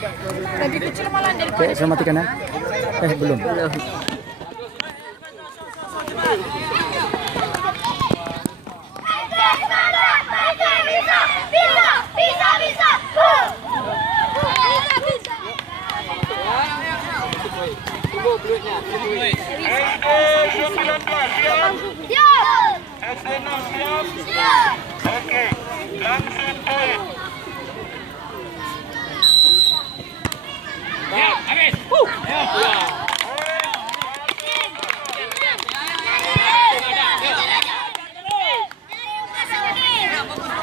Lebih kecil malah daripada Oke, saya matikan ya. Belum. Oke, langsung poin.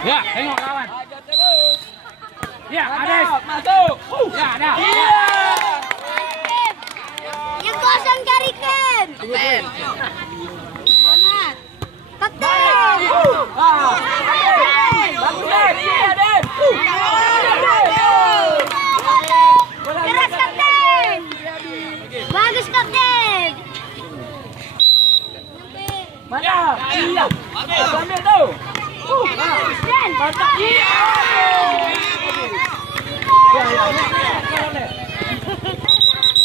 Ya, tengok kawan. Ya, Ades. Masuk. Ya, dah. yang kosong carikan. Kapten. Keras kapten. Bagus kapten. Mantap. Iya. Ambil tu. Mantap. Iya.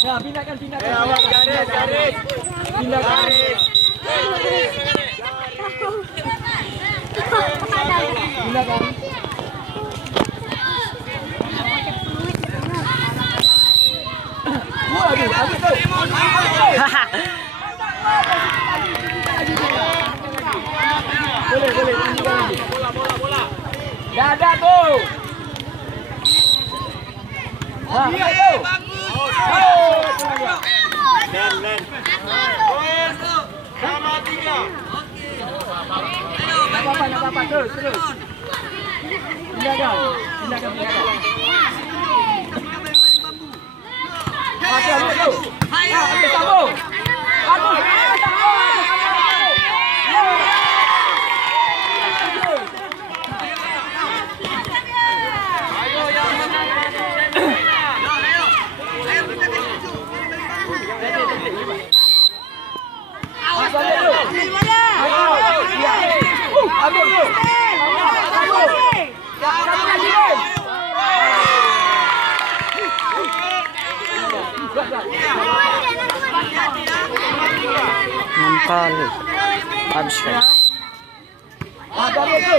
Ya, pindahkan. Garis. Pindah garis. Pindahkan. Aduh tu. Boleh. Bola. Dada tu. Iya tu. Len. Poin sama 3. Apa-apa. Terus. Pindahkan. Ambil tu. Ambil sambung. Bagus. Ayo yang menang. Ambil tu. Mental. Habis kan. Ambil tu.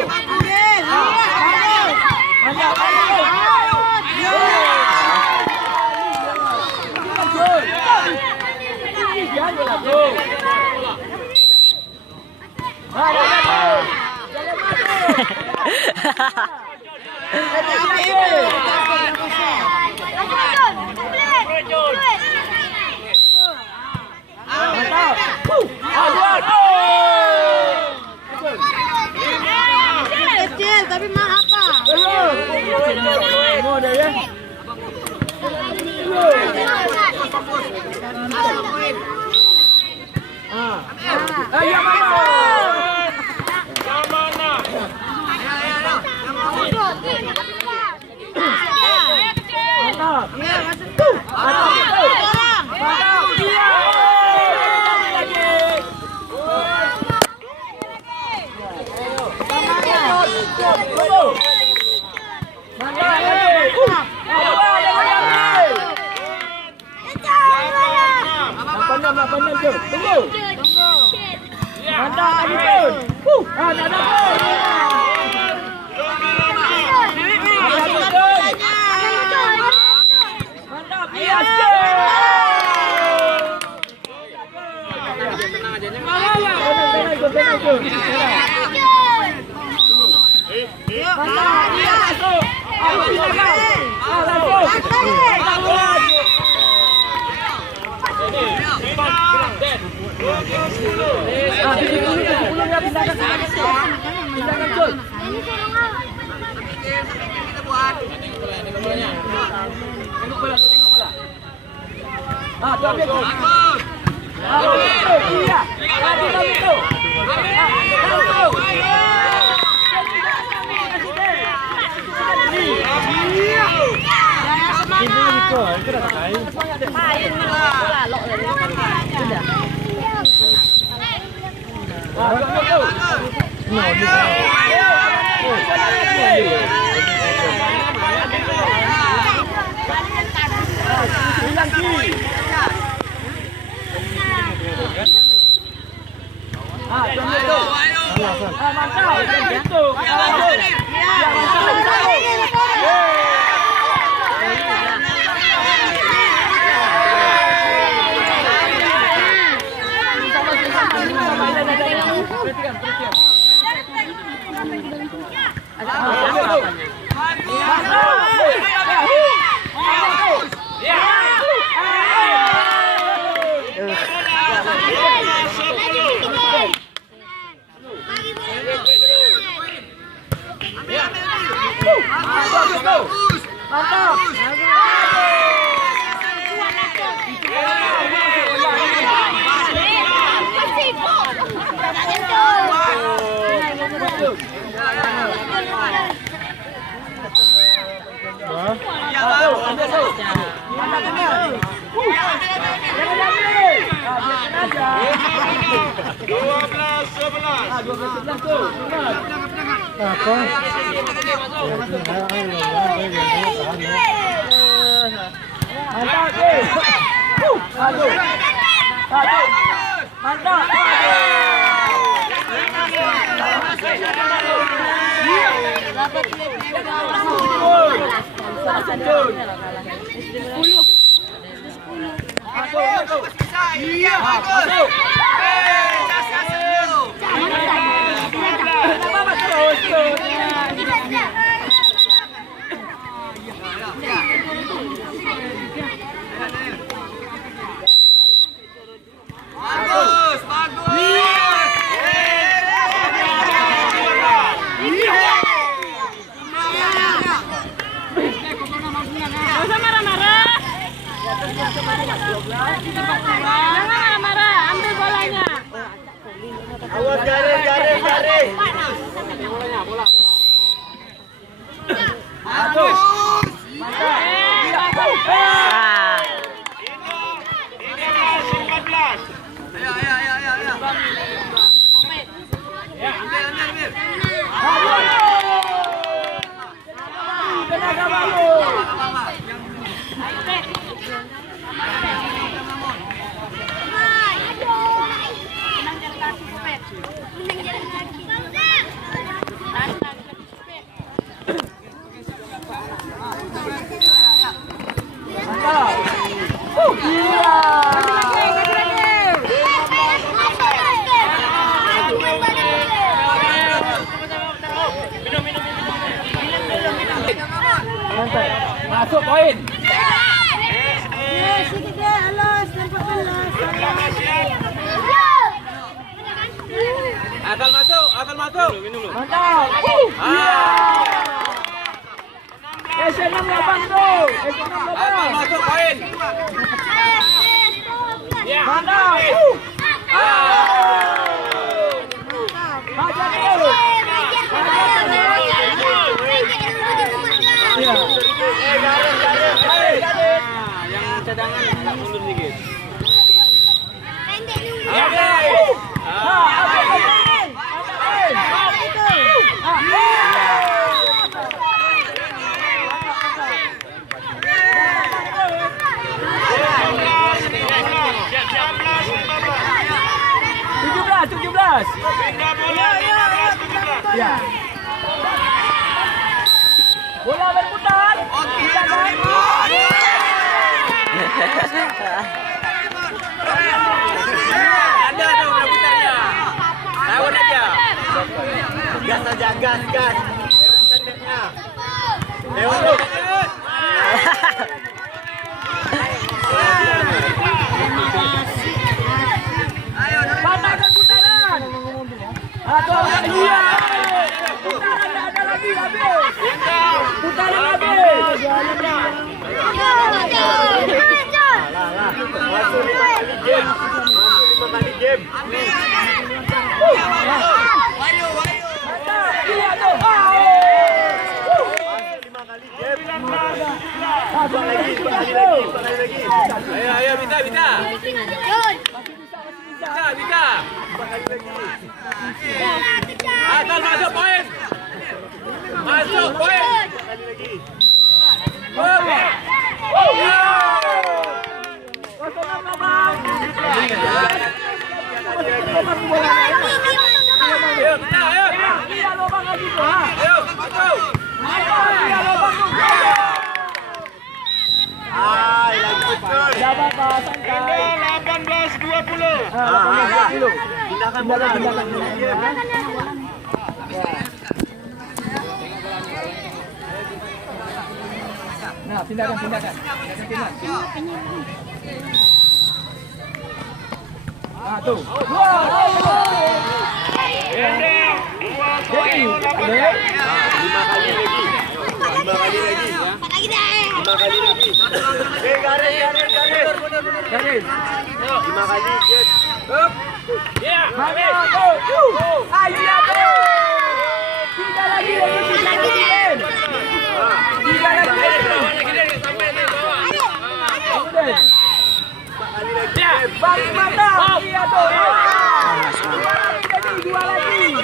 Kecil tapi mah apa? Semua dah ya. Ayo masuk. Mana? Mantap. Ya, masuk. Mantap. Iya. Pandang tu. Tunggu. Mantap lagi pun. Nak dapat. Mantap. Yes. Tengok bola. Tu ambil tu. Iya. Ambil tu. Ambil tuh. Mantap benar. Jangan ambil. Biarkan aja. 12-11. 12-11 tuh. Benar. Apa? Mantap, Ki. Aduh. Aduh. Mantap. Jangan marah-marah, ambil bolanya. Awas garis. Aduh. Mantap. Ah. 13-14. Tenaga baru. Masuk poin. Akal masuk. Mantap. S68 tuh. Akal masuk poin. Mantap. Hajar dulu. Yang cadangan tak mundur dikit. Ya. Bola berputar. Tidak Anda tuh berputarnya. Lawan aja. Gas aja, gas. Lewat kandangnya. Lewat. Patahkan putaran. Atau iya. Putaran ada lagi habis. Putaran habis. Masuk 5 kali game. Iya tuh. 5 kali game. Satu lagi. Ayo, Bita. Bisa. Asal masuk poin. Masuk poin. Oke. Ayo, Bita, ayo. Ayo, masuk. Lagi betul. Siapa Pak? Santai. 18-20. Pindahkan bola. Nah, pindahkan. Ah, tuh. Endang 2-1. 5 kali lagi. 5 kali lagi. Garis. Garis. 5 kali game. Ya, habis. Iya tuh. Tiga lagi. Tiga lagi. Satu. Dua lagi.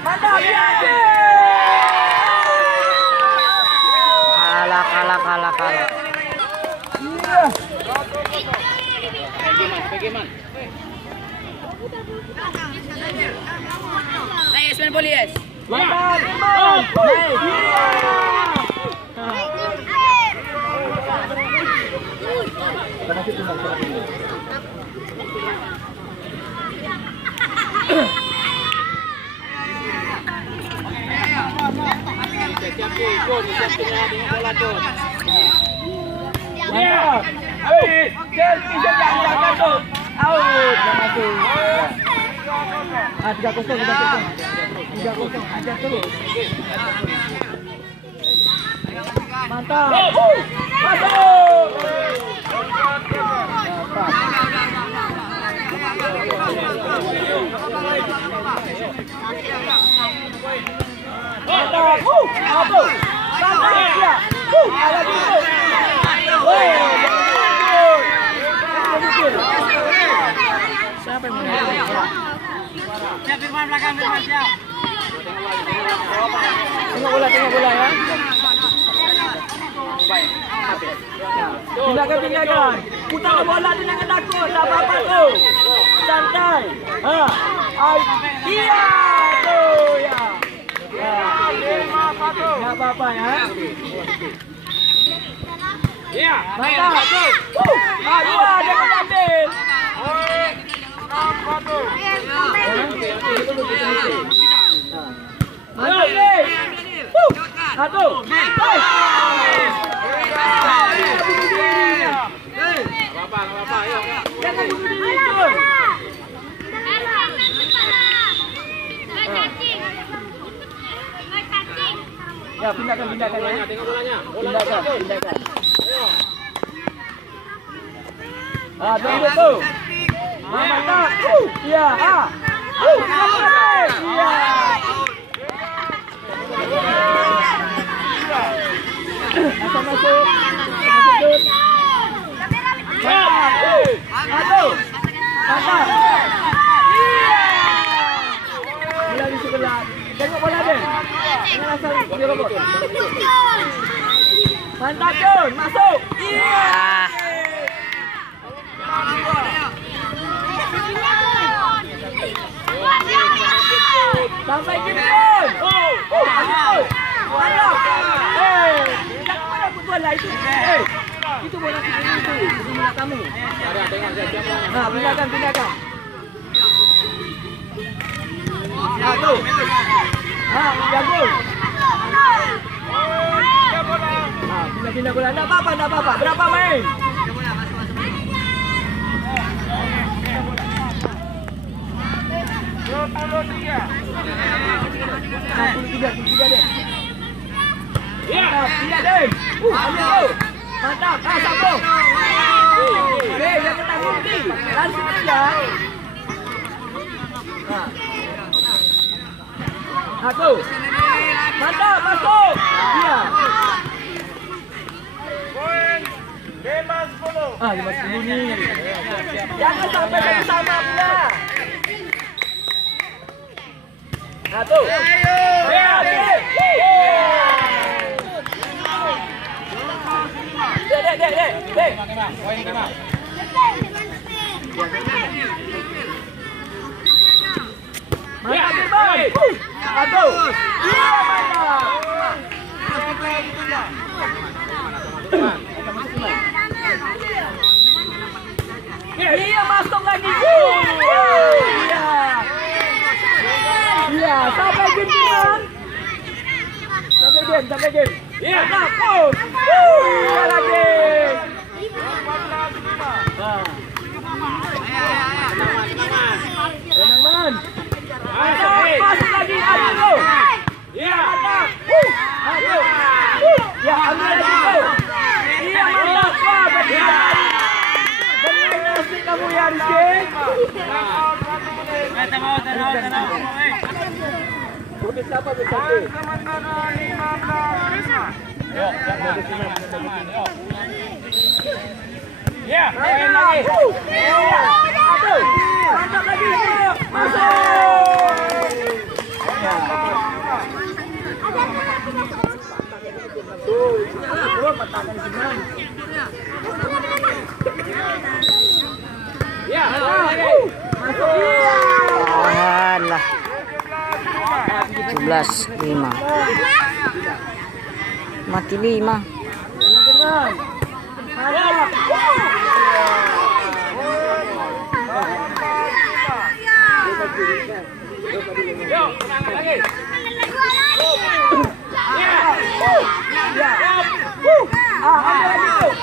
Mantap. Iya. Satu lagi. Kalah. Nice, man, Polias. Mantap. Habis. Jangan tu. Out. Dah masuk. 3-0. Ajar terus. Mantap. Masuk. Mantap. Apa? Mantap dia. Lagi tu. Siapa yang menang? Siap Firman belakang Firman siap. Tengok bola ya. Pindahkan. Putar bola tu jangan takut. Tak apa-apa tu. Santai. Iya tu ya. Tak apa-apa ya. Ya, mantap tu. Dua jangan ambil. Satu. Apa-apa, ayo. Jangan bunuh diri tu. Ya, pindahkan ya. Tengok bolanya. Pindahkan. Tunggu tu. Mantap. Ya, Ya. Masuk. Mantap. Bola di sebelah. Tengok bola dia. Ini asal dia robot. Mantap Jun, masuk. Sampai gini Jun. Mantap. Tak mana pun bola itu. Itu bola kita itu. Itu bola kamu. Ada tengok siapa. Pindahkan. Satu. Jago. Pindah bola. Tak apa. Berapa main? Tiga deh. Pindah deh. Ambil. Mantap. Sambung. Jangan tanggung ni. Langsung aja. Satu. Mantap, masuk. Iya. Poin 5-10. 5-10 ni. Jangan sampai lagi sama pula. Satu. Dek. Poin 5. Mantap, Firman. Satu. Iya, mantap. Iya, masuk lagi. Iya, sampai game Firman. Sampai game. Iya, mantap. Iya lagi. Tenang, Man. Masuk lagi. Ayo. ya, Rizky. Bukit siapa berarti? Sementara 15. Ya. Main lagi. Aduh. Mantap lagi. Masuk. Ya. Masuk. Alah. 11-5. Mati 5. Tenang. Mantap. Yuk, tenang lagi. Ya. Ambil lagi tuh.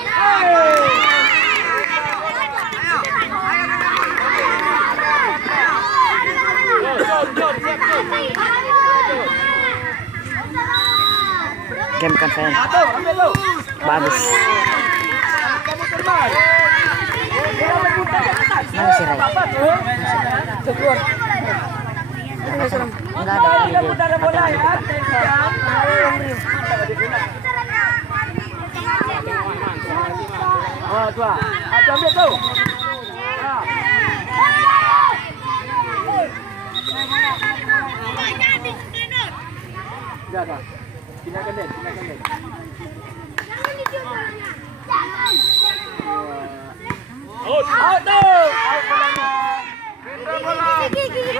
Game kan saya. Satu, ambil lu. Bagus. Kamu terbang. Dia berputar ke atas. Mana si Ray? Apa tuh? Keluar. Enggak ada Kita video. putar bola ya. Oh, tuh. Atau ambil tuh. Ya, dah. Pindahkan dia, pindahkan dia. Out tuh. Out bolanya. Kita bola.